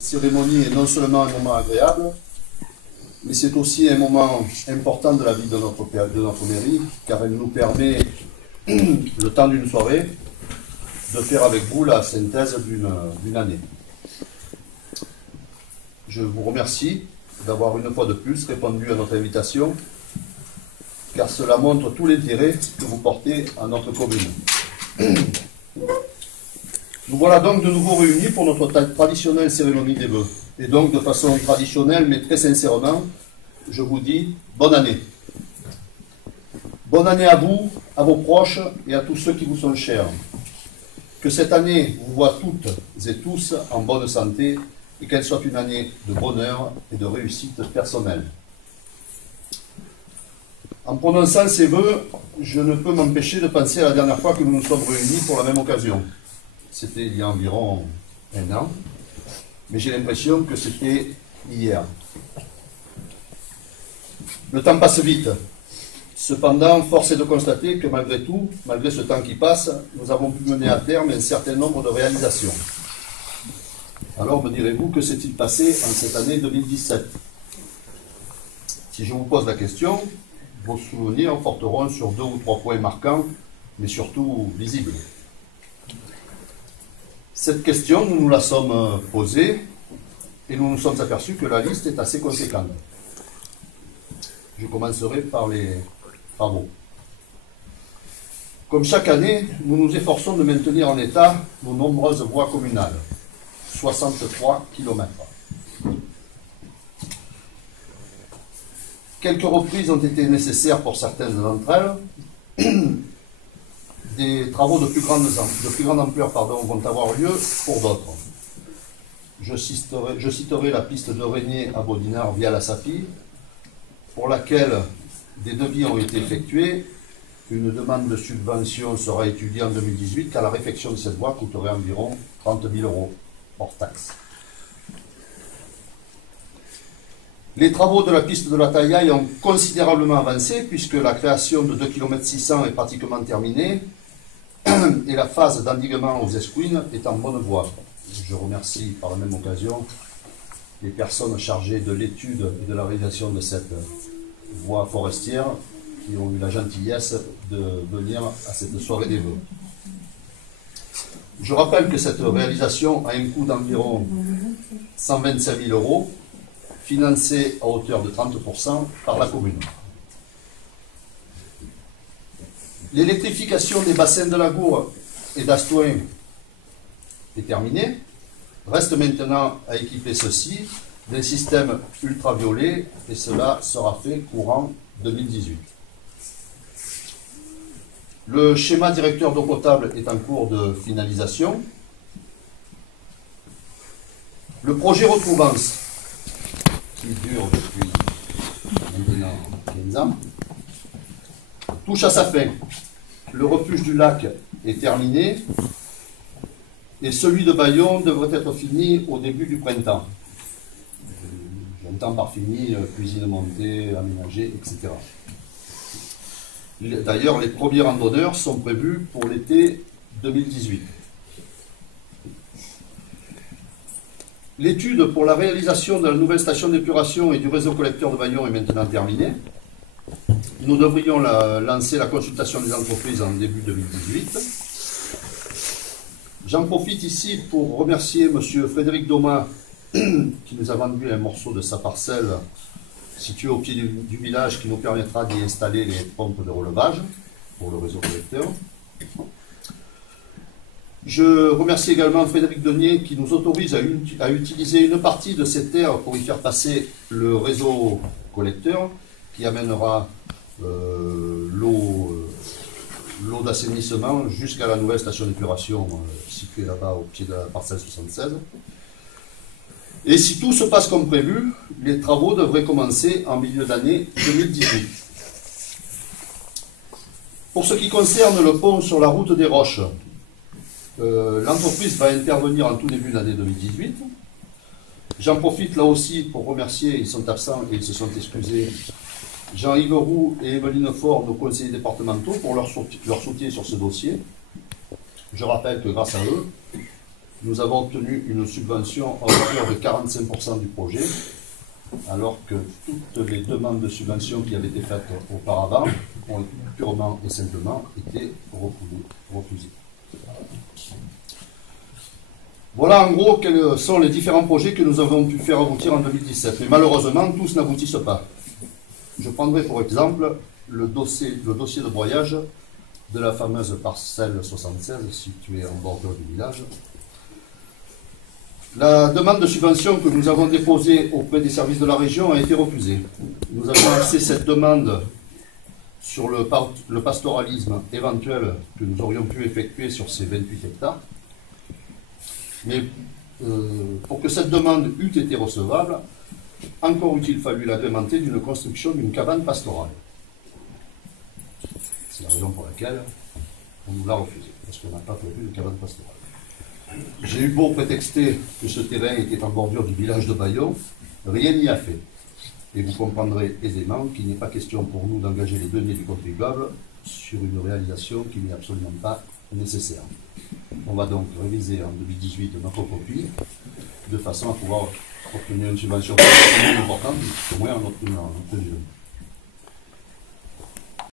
Cérémonie est non seulement un moment agréable, mais c'est aussi un moment important de la vie de notre mairie, car elle nous permet, le temps d'une soirée, de faire avec vous la synthèse d'une année. Je vous remercie d'avoir une fois de plus répondu à notre invitation, car cela montre tout l'intérêt que vous portez à notre commune. Nous voilà donc de nouveau réunis pour notre traditionnelle cérémonie des vœux. Et donc, de façon traditionnelle, mais très sincèrement, je vous dis bonne année. Bonne année à vous, à vos proches et à tous ceux qui vous sont chers. Que cette année vous voit toutes et tous en bonne santé et qu'elle soit une année de bonheur et de réussite personnelle. En prononçant ces vœux, je ne peux m'empêcher de penser à la dernière fois que nous nous sommes réunis pour la même occasion. C'était il y a environ un an, mais j'ai l'impression que c'était hier. Le temps passe vite. Cependant, force est de constater que malgré tout, malgré ce temps qui passe, nous avons pu mener à terme un certain nombre de réalisations. Alors me direz-vous, que s'est-il passé en cette année 2017? Si je vous pose la question, vos souvenirs porteront sur 2 ou 3 points marquants, mais surtout visibles. Cette question, nous nous la sommes posée et nous nous sommes aperçus que la liste est assez conséquente. Je commencerai par les travaux. Comme chaque année, nous nous efforçons de maintenir en état nos nombreuses voies communales, 63 km. Quelques reprises ont été nécessaires pour certaines d'entre elles. Des travaux de plus grande ampleur vont avoir lieu pour d'autres. Je citerai la piste de Régnier à Baudinard via la SAPI, pour laquelle des devis ont été effectués. Une demande de subvention sera étudiée en 2018, car la réfection de cette voie coûterait environ 30 000 € hors taxe. Les travaux de la piste de la Taillaille ont considérablement avancé, puisque la création de 2 km 600 est pratiquement terminée, et la phase d'endiguement aux Escouines est en bonne voie. Je remercie par la même occasion les personnes chargées de l'étude et de la réalisation de cette voie forestière qui ont eu la gentillesse de venir à cette soirée des vœux. Je rappelle que cette réalisation a un coût d'environ 125 000 €, financé à hauteur de 30% par la commune. L'électrification des bassins de la Gour et d'Astouin est terminée. Reste maintenant à équiper ceux-ci d'un système ultraviolet, et cela sera fait courant 2018. Le schéma directeur d'eau potable est en cours de finalisation. Le projet Retrouvance, qui dure depuis maintenant 15 ans, touche à sa fin. Le refuge du lac est terminé et celui de Bayon devrait être fini au début du printemps. J'entends par fini cuisine montée, aménagée, etc. D'ailleurs, les premiers randonneurs sont prévus pour l'été 2018. L'étude pour la réalisation de la nouvelle station d'épuration et du réseau collecteur de Bayon est maintenant terminée. Nous devrions lancer la consultation des entreprises en début 2018. J'en profite ici pour remercier M. Frédéric Domas, qui nous a vendu un morceau de sa parcelle située au pied du village, qui nous permettra d'y installer les pompes de relevage pour le réseau collecteur. Je remercie également Frédéric Denier, qui nous autorise à utiliser une partie de ces terres pour y faire passer le réseau collecteur, qui amènera l'eau d'assainissement jusqu'à la nouvelle station d'épuration située là-bas au pied de la parcelle 76. Et si tout se passe comme prévu, les travaux devraient commencer en milieu d'année 2018. Pour ce qui concerne le pont sur la route des Roches, l'entreprise va intervenir en tout début d'année 2018. J'en profite là aussi pour remercier, ils sont absents et ils se sont excusés, Jean-Yves Roux et Evelyne Fort, nos conseillers départementaux, pour leur soutien sur ce dossier. Je rappelle que grâce à eux, nous avons obtenu une subvention à hauteur de 45% du projet, alors que toutes les demandes de subvention qui avaient été faites auparavant ont purement et simplement été refusées. Voilà en gros quels sont les différents projets que nous avons pu faire aboutir en 2017. Mais malheureusement, tous n'aboutissent pas. Je prendrai pour exemple le dossier de broyage de la fameuse parcelle 76 située en bordure du village. La demande de subvention que nous avons déposée auprès des services de la région a été refusée. Nous avons axé cette demande sur le pastoralisme éventuel que nous aurions pu effectuer sur ces 28 hectares. Mais pour que cette demande eût été recevable, encore eût-il fallu l'agrémenter d'une construction d'une cabane pastorale. C'est la raison pour laquelle on nous l'a refusé, parce qu'on n'a pas prévu de cabane pastorale. J'ai eu beau prétexter que ce terrain était en bordure du village de Bayon, rien n'y a fait. Et vous comprendrez aisément qu'il n'est pas question pour nous d'engager les deniers du contribuable sur une réalisation qui n'est absolument pas nécessaire. On va donc réviser en 2018 notre copie de façon à pouvoir obtenir une subvention importante, au moins en obtenant